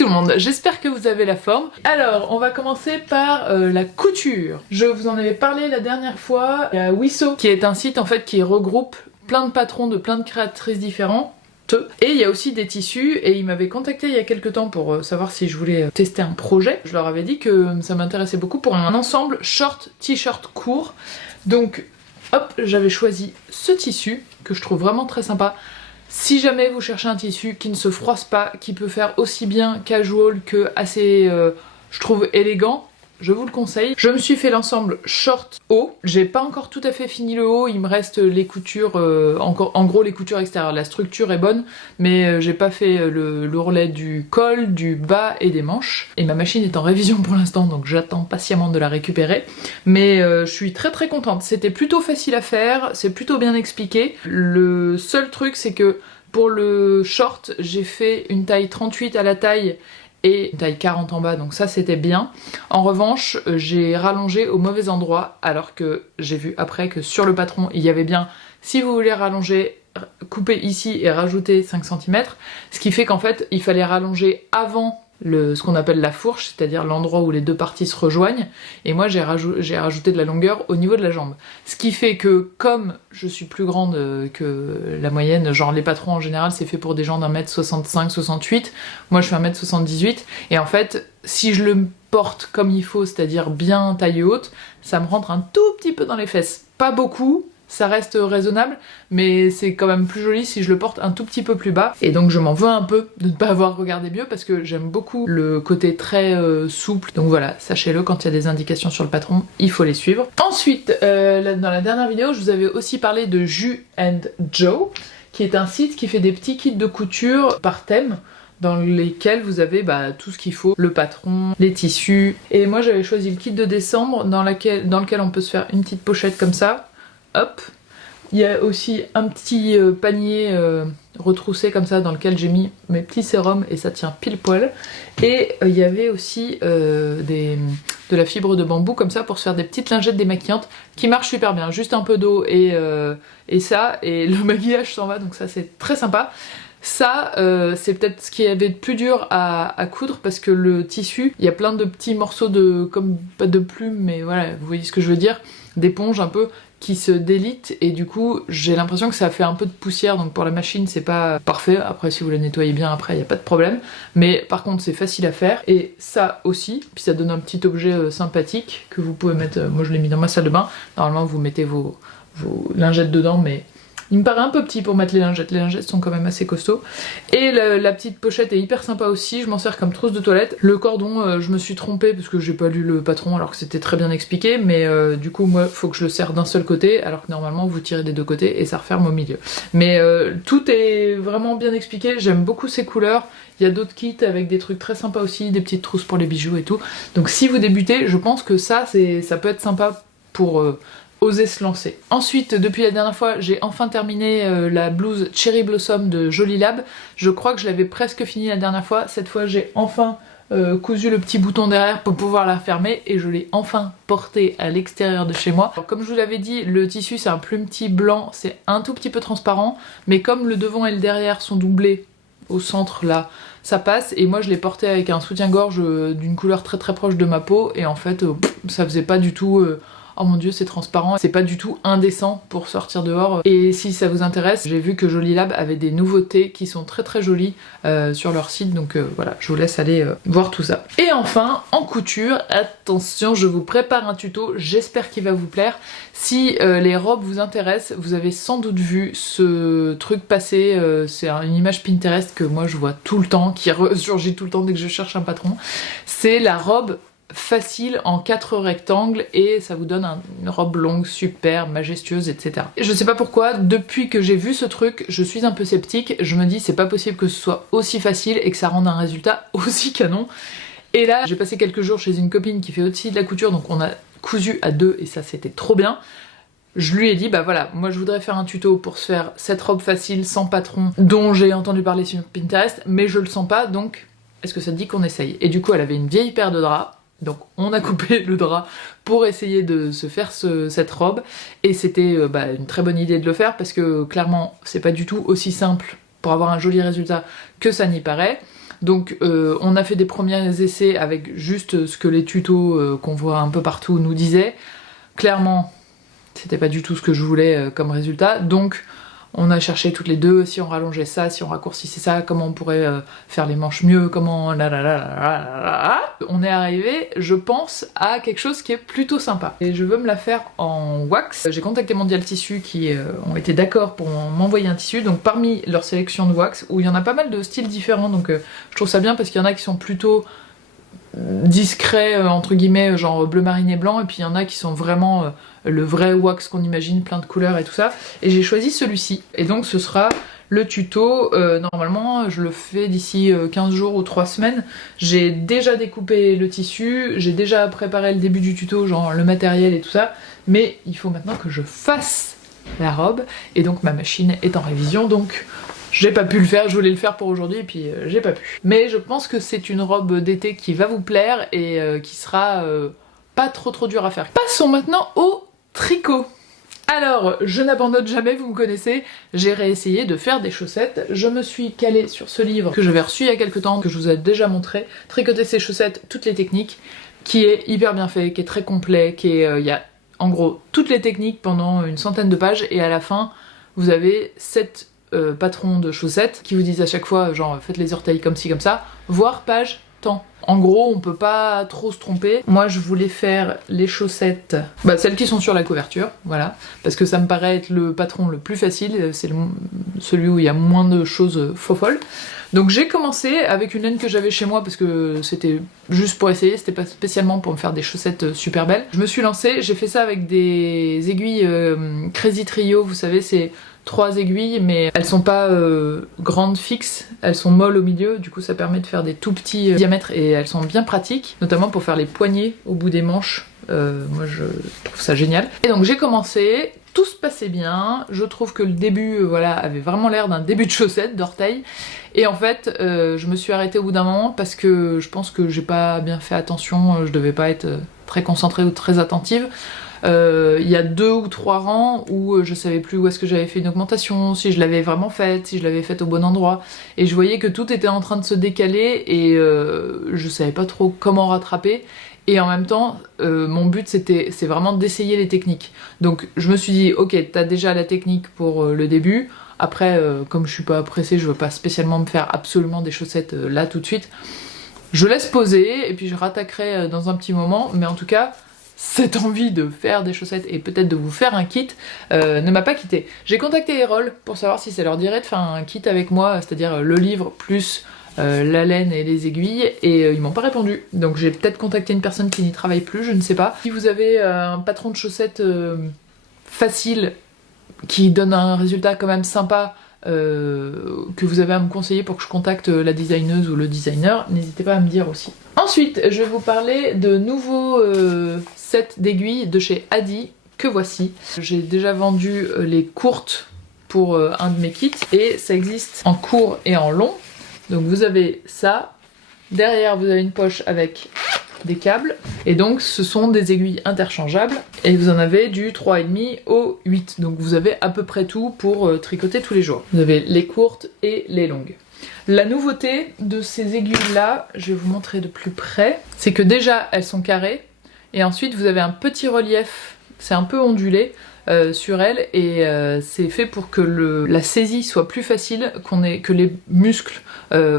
tout le monde, j'espère que vous avez la forme. Alors, on va commencer par la couture. Je vous en avais parlé la dernière fois. Il y a Wisso, qui est un site en fait qui regroupe plein de patrons de plein de créatrices différentes. Et il y a aussi des tissus, et ils m'avaient contacté il y a quelques temps pour savoir si je voulais tester un projet. Je leur avais dit que ça m'intéressait beaucoup pour un ensemble short, t-shirt court. Donc hop, j'avais choisi ce tissu que je trouve vraiment très sympa. Si jamais vous cherchez un tissu qui ne se froisse pas, qui peut faire aussi bien casual que assez, je trouve, élégant, je vous le conseille. Je me suis fait l'ensemble short haut. J'ai pas encore tout à fait fini le haut, il me reste les coutures, en gros les coutures extérieures. La structure est bonne, mais j'ai pas fait l'ourlet du col, du bas et des manches. Et ma machine est en révision pour l'instant, donc j'attends patiemment de la récupérer. Mais je suis très très contente. C'était plutôt facile à faire, c'est plutôt bien expliqué. Le seul truc, c'est que pour le short, j'ai fait une taille 38 à la taille et une taille 40 en bas, donc ça c'était bien. En revanche, j'ai rallongé au mauvais endroit, alors que j'ai vu après que sur le patron, il y avait bien, si vous voulez rallonger, couper ici et rajouter 5 cm, ce qui fait qu'en fait, il fallait rallonger avant ce qu'on appelle la fourche, c'est-à-dire l'endroit où les deux parties se rejoignent, et moi j'ai rajouté de la longueur au niveau de la jambe. Ce qui fait que, comme je suis plus grande que la moyenne, genre les patrons en général c'est fait pour des gens d'1m65-68, moi je fais 1m78, et en fait, si je le porte comme il faut, c'est-à-dire bien taille haute, ça me rentre un tout petit peu dans les fesses. Pas beaucoup, ça reste raisonnable, mais c'est quand même plus joli si je le porte un tout petit peu plus bas. Et donc je m'en veux un peu de ne pas avoir regardé mieux, parce que j'aime beaucoup le côté très souple. Donc voilà, sachez-le, quand il y a des indications sur le patron, il faut les suivre. Ensuite, dans la dernière vidéo, je vous avais aussi parlé de Ju & Joe, qui est un site qui fait des petits kits de couture par thème, dans lesquels vous avez tout ce qu'il faut, le patron, les tissus. Et moi j'avais choisi le kit de décembre, dans lequel on peut se faire une petite pochette comme ça. Hop, il y a aussi un petit panier retroussé comme ça dans lequel j'ai mis mes petits sérums et ça tient pile poil. Et il y avait aussi de la fibre de bambou comme ça pour se faire des petites lingettes démaquillantes qui marchent super bien. Juste un peu d'eau et ça, et le maquillage s'en va, donc ça c'est très sympa. Ça, c'est peut-être ce qui avait de plus dur à coudre, parce que le tissu, il y a plein de petits morceaux comme pas de plumes, mais voilà, vous voyez ce que je veux dire, d'éponge un peu, qui se délite, et du coup j'ai l'impression que ça fait un peu de poussière, donc pour la machine c'est pas parfait. Après si vous la nettoyez bien après, il n'y a pas de problème, mais par contre c'est facile à faire. Et ça aussi, puis ça donne un petit objet sympathique que vous pouvez mettre, moi je l'ai mis dans ma salle de bain, normalement vous mettez vos lingettes dedans, mais il me paraît un peu petit pour mettre les lingettes sont quand même assez costauds. Et la petite pochette est hyper sympa aussi, je m'en sers comme trousse de toilette. Le cordon, je me suis trompée parce que j'ai pas lu le patron alors que c'était très bien expliqué, mais du coup moi faut que je le serre d'un seul côté, alors que normalement vous tirez des deux côtés et ça referme au milieu. Mais tout est vraiment bien expliqué, j'aime beaucoup ces couleurs. Il y a d'autres kits avec des trucs très sympas aussi, des petites trousses pour les bijoux et tout. Donc si vous débutez, je pense que ça peut être sympa pour oser se lancer. Ensuite, depuis la dernière fois, j'ai enfin terminé la blouse Cherry Blossom de Jolie Lab. Je crois que je l'avais presque fini la dernière fois. Cette fois, j'ai enfin cousu le petit bouton derrière pour pouvoir la fermer, et je l'ai enfin portée à l'extérieur de chez moi. Alors, comme je vous l'avais dit, le tissu c'est un plumetis blanc, c'est un tout petit peu transparent, mais comme le devant et le derrière sont doublés au centre là, ça passe. Et moi je l'ai porté avec un soutien-gorge d'une couleur très très proche de ma peau, et en fait ça faisait pas du tout oh mon dieu c'est transparent, c'est pas du tout indécent pour sortir dehors. Et si ça vous intéresse, j'ai vu que Jolie Lab avait des nouveautés qui sont très très jolies sur leur site, donc voilà, je vous laisse aller voir tout ça. Et enfin, en couture, attention, je vous prépare un tuto, j'espère qu'il va vous plaire. Si les robes vous intéressent, vous avez sans doute vu ce truc passer, c'est une image Pinterest que moi je vois tout le temps, qui ressurgit tout le temps dès que je cherche un patron. C'est la robe facile en 4 rectangles, et ça vous donne une robe longue, super, majestueuse, etc. Et je sais pas pourquoi, depuis que j'ai vu ce truc, je suis un peu sceptique, je me dis c'est pas possible que ce soit aussi facile et que ça rende un résultat aussi canon. Et là, j'ai passé quelques jours chez une copine qui fait aussi de la couture, donc on a cousu à deux et ça c'était trop bien. Je lui ai dit, bah voilà, moi je voudrais faire un tuto pour se faire cette robe facile, sans patron, dont j'ai entendu parler sur Pinterest, mais je le sens pas, donc est-ce que ça te dit qu'on essaye? Et du coup elle avait une vieille paire de draps, donc on a coupé le drap pour essayer de se faire cette robe, et c'était une très bonne idée de le faire, parce que clairement c'est pas du tout aussi simple pour avoir un joli résultat que ça n'y paraît. Donc on a fait des premiers essais avec juste ce que les tutos qu'on voit un peu partout nous disaient. Clairement, c'était pas du tout ce que je voulais comme résultat, donc on a cherché toutes les deux, si on rallongeait ça, si on raccourcissait ça, comment on pourrait faire les manches mieux, comment... On est arrivé, je pense, à quelque chose qui est plutôt sympa. Et je veux me la faire en wax. J'ai contacté Mondial Tissu qui ont été d'accord pour m'envoyer un tissu, donc parmi leur sélection de wax, où il y en a pas mal de styles différents, donc je trouve ça bien parce qu'il y en a qui sont plutôt discrets, entre guillemets, genre bleu marine et blanc, et puis il y en a qui sont vraiment le vrai wax qu'on imagine, plein de couleurs et tout ça, et j'ai choisi celui-ci. Et donc ce sera le tuto, normalement je le fais d'ici 15 jours ou 3 semaines. J'ai déjà découpé le tissu, j'ai déjà préparé le début du tuto, genre le matériel et tout ça, mais il faut maintenant que je fasse la robe, et donc ma machine est en révision, donc j'ai pas pu le faire, je voulais le faire pour aujourd'hui et puis j'ai pas pu. Mais je pense que c'est une robe d'été qui va vous plaire et qui sera pas trop dur à faire. Passons maintenant au tricot. Alors, je n'abandonne jamais, vous me connaissez, j'ai réessayé de faire des chaussettes. Je me suis calée sur ce livre que j'avais reçu il y a quelques temps, que je vous ai déjà montré, Tricoter ses chaussettes, toutes les techniques, qui est hyper bien fait, qui est très complet, qui est... il y a en gros toutes les techniques pendant une centaine de pages, et à la fin, vous avez 7 patrons de chaussettes qui vous disent à chaque fois genre faites les orteils comme ci comme ça, voire page temps. En gros on peut pas trop se tromper. Moi je voulais faire les chaussettes, celles qui sont sur la couverture, voilà, parce que ça me paraît être le patron le plus facile, c'est celui où il y a moins de choses folles. Donc j'ai commencé avec une laine que j'avais chez moi parce que c'était juste pour essayer, c'était pas spécialement pour me faire des chaussettes super belles. Je me suis lancée, j'ai fait ça avec des aiguilles Crazy Trio, vous savez c'est 3 aiguilles, mais elles sont pas grandes fixes, elles sont molles au milieu, du coup ça permet de faire des tout petits diamètres et elles sont bien pratiques, notamment pour faire les poignets au bout des manches. Moi je trouve ça génial. Et donc j'ai commencé, tout se passait bien, je trouve que le début voilà, avait vraiment l'air d'un début de chaussette, d'orteil, et en fait je me suis arrêtée au bout d'un moment parce que je pense que j'ai pas bien fait attention, je devais pas être très concentrée ou très attentive. Il y a 2 ou 3 rangs où je savais plus où est-ce que j'avais fait une augmentation, si je l'avais vraiment faite, si je l'avais faite au bon endroit, et je voyais que tout était en train de se décaler et je savais pas trop comment rattraper. Et en même temps, mon but c'est vraiment d'essayer les techniques. Donc je me suis dit, ok, t'as déjà la technique pour le début, après comme je suis pas pressée, je veux pas spécialement me faire absolument des chaussettes là tout de suite, je laisse poser et puis je rattaquerai dans un petit moment, mais en tout cas, cette envie de faire des chaussettes et peut-être de vous faire un kit ne m'a pas quitté. J'ai contacté Erol pour savoir si ça leur dirait de faire un kit avec moi, c'est-à-dire le livre plus la laine et les aiguilles, et ils m'ont pas répondu. Donc j'ai peut-être contacté une personne qui n'y travaille plus, je ne sais pas. Si vous avez un patron de chaussettes facile, qui donne un résultat quand même sympa, que vous avez à me conseiller pour que je contacte la designeuse ou le designer, n'hésitez pas à me dire aussi. Ensuite, je vais vous parler de nouveaux sets d'aiguilles de chez Adi, que voici. J'ai déjà vendu les courtes pour un de mes kits, et ça existe en court et en long. Donc vous avez ça, derrière vous avez une poche avec des câbles, et donc ce sont des aiguilles interchangeables, et vous en avez du 3,5 au 8, donc vous avez à peu près tout pour tricoter tous les jours. Vous avez les courtes et les longues. La nouveauté de ces aiguilles là, je vais vous montrer de plus près, c'est que déjà elles sont carrées, et ensuite vous avez un petit relief, c'est un peu ondulé sur elles, et c'est fait pour que la saisie soit plus facile, que les muscles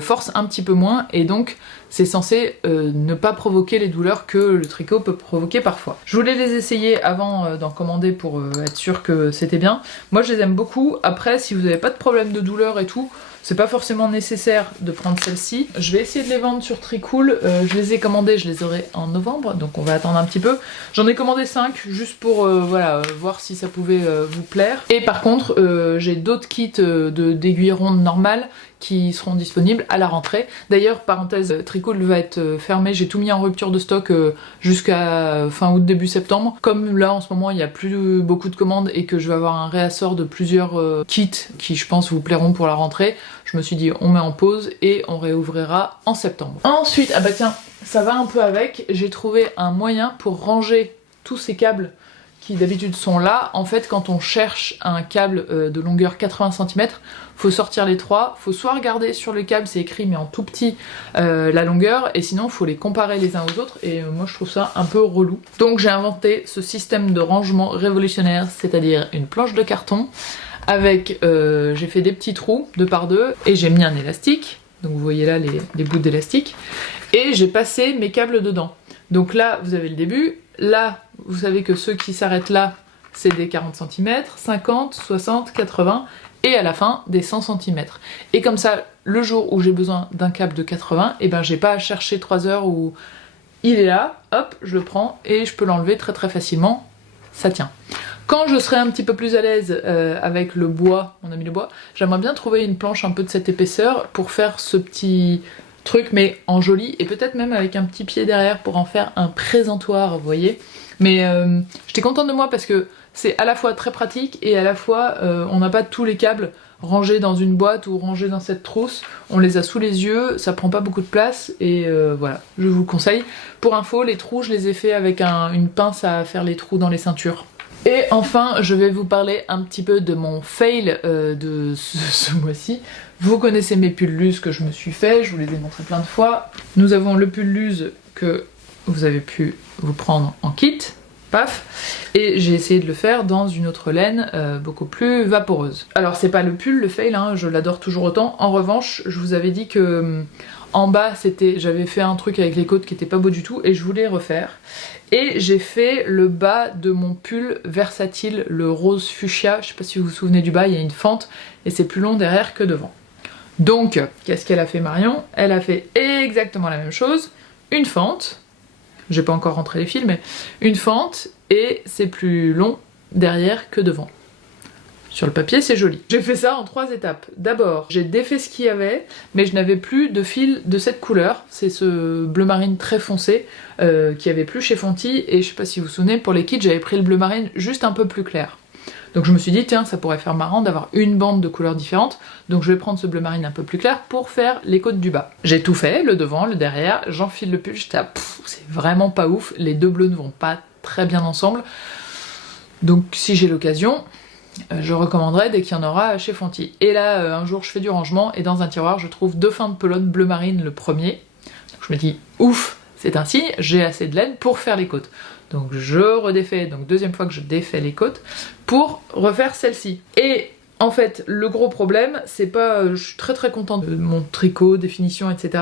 forcent un petit peu moins, et donc c'est censé ne pas provoquer les douleurs que le tricot peut provoquer parfois. Je voulais les essayer avant d'en commander pour être sûr que c'était bien. Moi je les aime beaucoup, après si vous n'avez pas de problème de douleur et tout, c'est pas forcément nécessaire de prendre celle-ci. Je vais essayer de les vendre sur Tricool, je les ai commandées, je les aurai en novembre, donc on va attendre un petit peu. J'en ai commandé 5, juste pour voilà, voir si ça pouvait vous plaire. Et par contre, j'ai d'autres kits d'aiguilles rondes normales qui seront disponibles à la rentrée. D'ailleurs, parenthèse, Tricool va être fermé, j'ai tout mis en rupture de stock jusqu'à fin août, début septembre. Comme là, en ce moment, il n'y a plus beaucoup de commandes et que je vais avoir un réassort de plusieurs kits qui, je pense, vous plairont pour la rentrée, je me suis dit, on met en pause et on réouvrira en septembre. Ensuite, ah bah tiens, ça va un peu avec, j'ai trouvé un moyen pour ranger tous ces câbles qui d'habitude sont là, en fait quand on cherche un câble de longueur 80 cm, faut sortir les trois, faut soit regarder sur le câble, c'est écrit mais en tout petit la longueur, et sinon faut les comparer les uns aux autres, et moi je trouve ça un peu relou. Donc j'ai inventé ce système de rangement révolutionnaire, c'est-à-dire une planche de carton, avec, j'ai fait des petits trous 2 par 2, et j'ai mis un élastique, donc vous voyez là les bouts d'élastique, et j'ai passé mes câbles dedans. Donc là vous avez le début, là vous savez que ceux qui s'arrêtent là c'est des 40 cm, 50, 60, 80 et à la fin des 100 cm. Et comme ça, le jour où j'ai besoin d'un câble de 80, et ben j'ai pas à chercher 3 heures où il est là, hop, je le prends et je peux l'enlever très très facilement, ça tient. Quand je serai un petit peu plus à l'aise avec le bois, on a mis le bois, j'aimerais bien trouver une planche un peu de cette épaisseur pour faire ce petit truc mais en joli, et peut-être même avec un petit pied derrière pour en faire un présentoir, vous voyez. Mais j'étais contente de moi parce que c'est à la fois très pratique et à la fois on n'a pas tous les câbles rangés dans une boîte ou rangés dans cette trousse, on les a sous les yeux, ça prend pas beaucoup de place, et voilà, je vous le conseille. Pour info, les trous je les ai fait avec une pince à faire les trous dans les ceintures. Et enfin, je vais vous parler un petit peu de mon fail de ce mois-ci. Vous connaissez mes pulls Luz que je me suis fait, je vous les ai montrés plein de fois. Nous avons le pull Luz que vous avez pu vous prendre en kit, paf, et j'ai essayé de le faire dans une autre laine beaucoup plus vaporeuse. Alors c'est pas le pull, le fail, hein, je l'adore toujours autant. En revanche, je vous avais dit que en bas j'avais fait un truc avec les côtes qui était pas beau du tout et je voulais refaire. Et j'ai fait le bas de mon pull versatile, le rose fuchsia, je sais pas si vous vous souvenez du bas, il y a une fente et c'est plus long derrière que devant. Donc, qu'est-ce qu'elle a fait Marion? Elle a fait exactement la même chose, une fente, j'ai pas encore rentré les fils, mais une fente, et c'est plus long derrière que devant. Sur le papier, c'est joli. J'ai fait ça en 3 étapes. D'abord, j'ai défait ce qu'il y avait, mais je n'avais plus de fil de cette couleur. C'est ce bleu marine très foncé qui avait plus chez Fonty, et je sais pas si vous vous souvenez, pour les kits, j'avais pris le bleu marine juste un peu plus clair. Donc je me suis dit, tiens, ça pourrait faire marrant d'avoir une bande de couleurs différentes, donc je vais prendre ce bleu marine un peu plus clair pour faire les côtes du bas. J'ai tout fait, le devant, le derrière, j'enfile le pull, j'étais à c'est vraiment pas ouf, les deux bleus ne vont pas très bien ensemble, donc si j'ai l'occasion, je recommanderais dès qu'il y en aura chez Fonty. Et là, un jour je fais du rangement, et dans un tiroir je trouve 2 fins de pelote bleu marine le premier, donc je me dis, ouf, c'est un signe, j'ai assez de laine pour faire les côtes. Donc je redéfais, donc deuxième fois que je défais les côtes, pour refaire celle-ci. Et en fait, le gros problème, c'est pas... je suis très très contente de mon tricot, définition, etc.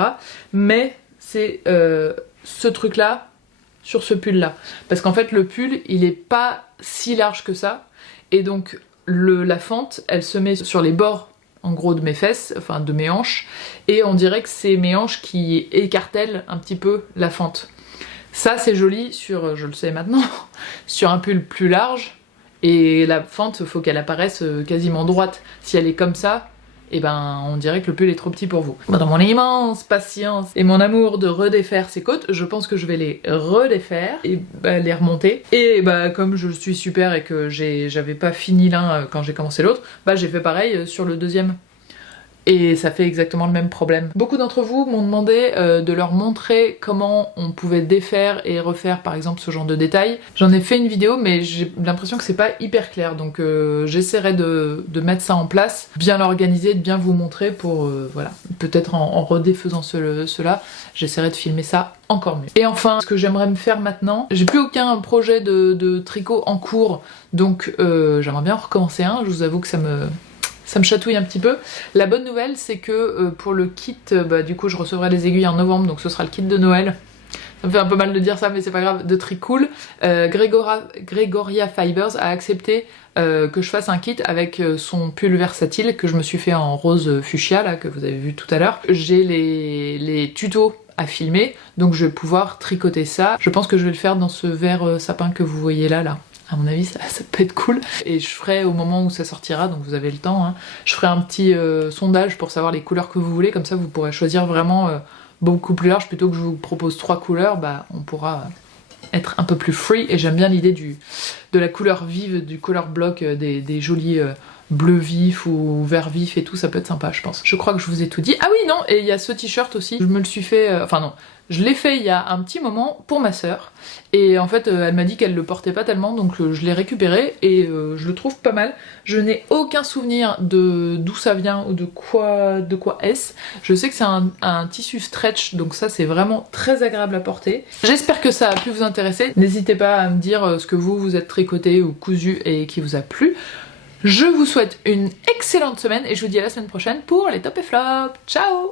Mais c'est ce truc-là, sur ce pull-là. Parce qu'en fait, le pull, il est pas si large que ça. Et donc, la fente, elle se met sur les bords, en gros, de mes fesses, enfin de mes hanches. Et on dirait que c'est mes hanches qui écartèlent un petit peu la fente. Ça c'est joli sur, je le sais maintenant, sur un pull plus large, et la fente faut qu'elle apparaisse quasiment droite. Si elle est comme ça, et ben on dirait que le pull est trop petit pour vous. Dans mon immense patience et mon amour de redéfaire ces côtes, je pense que je vais les redéfaire et les remonter. Et comme je suis super et que j'avais pas fini l'un quand j'ai commencé l'autre, j'ai fait pareil sur le deuxième. Et ça fait exactement le même problème. Beaucoup d'entre vous m'ont demandé de leur montrer comment on pouvait défaire et refaire par exemple ce genre de détails. J'en ai fait une vidéo mais j'ai l'impression que c'est pas hyper clair, donc j'essaierai de mettre ça en place, bien l'organiser, de bien vous montrer pour voilà, peut-être en redéfaisant cela, j'essaierai de filmer ça encore mieux. Et enfin, ce que j'aimerais me faire maintenant, j'ai plus aucun projet de tricot en cours, donc j'aimerais bien en recommencer un, je vous avoue que ça me chatouille un petit peu. La bonne nouvelle, c'est que pour le kit, du coup je recevrai les aiguilles en novembre, donc ce sera le kit de Noël. Ça me fait un peu mal de dire ça, mais c'est pas grave, de Tricool. Gregoria Fibers a accepté que je fasse un kit avec son pull versatile que je me suis fait en rose fuchsia, là, que vous avez vu tout à l'heure. J'ai les tutos à filmer, donc je vais pouvoir tricoter ça. Je pense que je vais le faire dans ce vert sapin que vous voyez là. À mon avis, ça peut être cool. Et je ferai au moment où ça sortira, donc vous avez le temps, hein, je ferai un petit sondage pour savoir les couleurs que vous voulez, comme ça vous pourrez choisir vraiment beaucoup plus large, plutôt que je vous propose 3 couleurs, on pourra être un peu plus free, et j'aime bien l'idée de la couleur vive, du color block, des jolis bleu vif ou vert vif et tout, ça peut être sympa je pense. Je crois que je vous ai tout dit. Ah oui non, et il y a ce t-shirt aussi, je me le suis fait, enfin non, je l'ai fait il y a un petit moment pour ma sœur et en fait elle m'a dit qu'elle le portait pas tellement donc je l'ai récupéré et je le trouve pas mal. Je n'ai aucun souvenir de d'où ça vient ou de quoi est-ce. Je sais que c'est un tissu stretch donc ça c'est vraiment très agréable à porter. J'espère que ça a pu vous intéresser. N'hésitez pas à me dire ce que vous êtes tricoté ou cousu et qui vous a plu. Je vous souhaite une excellente semaine et je vous dis à la semaine prochaine pour les top et flops. Ciao!